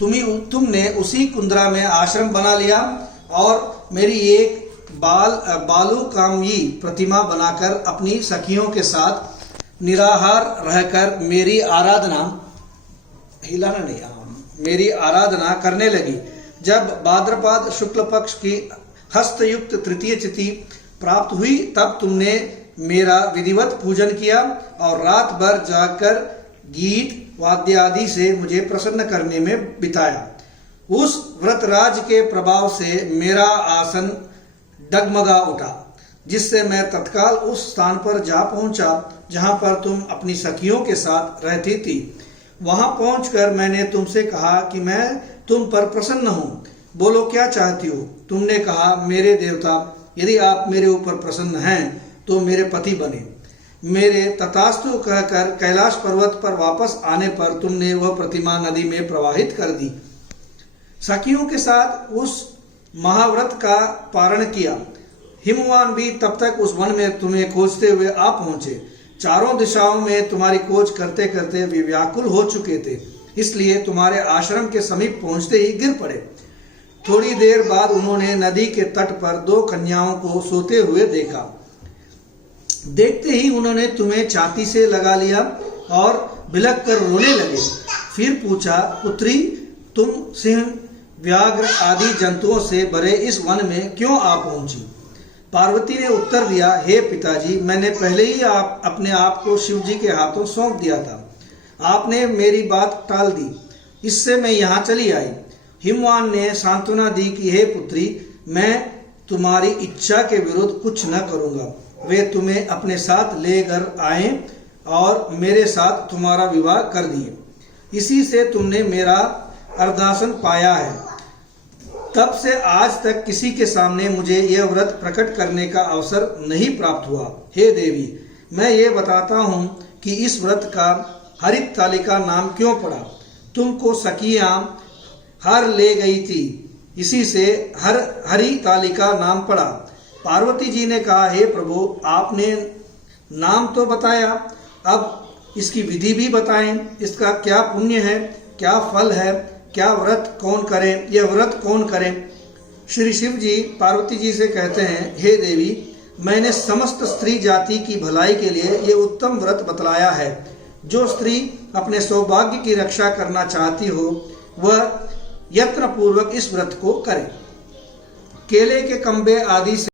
तुमने उसी कुंद्रा में आश्रम बना लिया और मेरी एक बालूकामयी प्रतिमा बनाकर अपनी सखियों के साथ निराहार रहकर मेरी आराधना करने लगी। जब भाद्रपद शुक्ल पक्ष की हस्तयुक्त तृतीय तिथि प्राप्त हुई तब तुमने मेरा विधिवत पूजन किया और रात भर जाकर गीत वाद्य आदि से मुझे प्रसन्न करने में बिताया। उस व्रतराज के प्रभाव से मेरा आसन डगमगा उठा, जिससे मैं तत्काल उस स्थान पर जा पहुंचा जहां पर तुम अपनी सखियों के साथ रहती थी। वहां पहुंचकर मैंने तुमसे कहा कि मैं तुम पर प्रसन्न हूँ, बोलो क्या चाहती हो। तुमने कहा, मेरे देवता, यदि आप मेरे ऊपर प्रसन्न हैं तो मेरे पति बने। मेरे तथास्तु कहकर कैलाश पर्वत पर वापस आने पर तुमने वह प्रतिमा नदी में प्रवाहित कर दी। सखियों के साथ उस महाव्रत का पारण किया। हिमवान भी तब तक उस वन में तुम्हें खोजते हुए आ पहुंचे। चारों दिशाओं में तुम्हारी खोज करते करते वे व्याकुल हो चुके थे, इसलिए तुम्हारे आश्रम के समीप पहुंचते ही गिर पड़े। थोड़ी देर बाद उन्होंने नदी के तट पर दो कन्याओं को सोते हुए देखा। देखते ही उन्होंने तुम्हें छाती से लगा लिया और बिलख कर रोने लगे। फिर पूछा, पुत्री, तुम सिंह, व्याघ्र आदि जंतुओं से भरे इस वन में क्यों आ पहुंची? पार्वती ने उत्तर दिया, हे पिताजी, मैंने पहले ही अपने आप को शिव जी के हाथों सौंप दिया था। आपने मेरी बात टाल दी, इससे मैं यहाँ चली आई। हिमवान ने सांत्वना दी कि हे पुत्री, मैं तुम्हारी इच्छा के विरुद्ध कुछ न करूँगा। वे तुम्हें अपने साथ ले कर आए और मेरे साथ तुम्हारा विवाह कर दिए। इसी से तुमने मेरा अर्धासन पाया है। तब से आज तक किसी के सामने मुझे यह व्रत प्रकट करने का अवसर नहीं प्राप्त हुआ। हे देवी, मैं ये बताता हूँ कि इस व्रत का हरित तालिका नाम क्यों पड़ा। तुमको सखियाँ हर ले गई थी, इसी से हरि तालिका नाम पड़ा। पार्वती जी ने कहा, हे प्रभु, आपने नाम तो बताया, अब इसकी विधि भी बताएं। इसका क्या पुण्य है, क्या फल है, क्या व्रत कौन करे, यह व्रत कौन करे। श्री शिव जी पार्वती जी से कहते हैं, हे देवी, मैंने समस्त स्त्री जाति की भलाई के लिए ये उत्तम व्रत बतलाया है। जो स्त्री अपने सौभाग्य की रक्षा करना चाहती हो वह यत्न पूर्वक इस व्रत को करे। केले के कंबे आदि से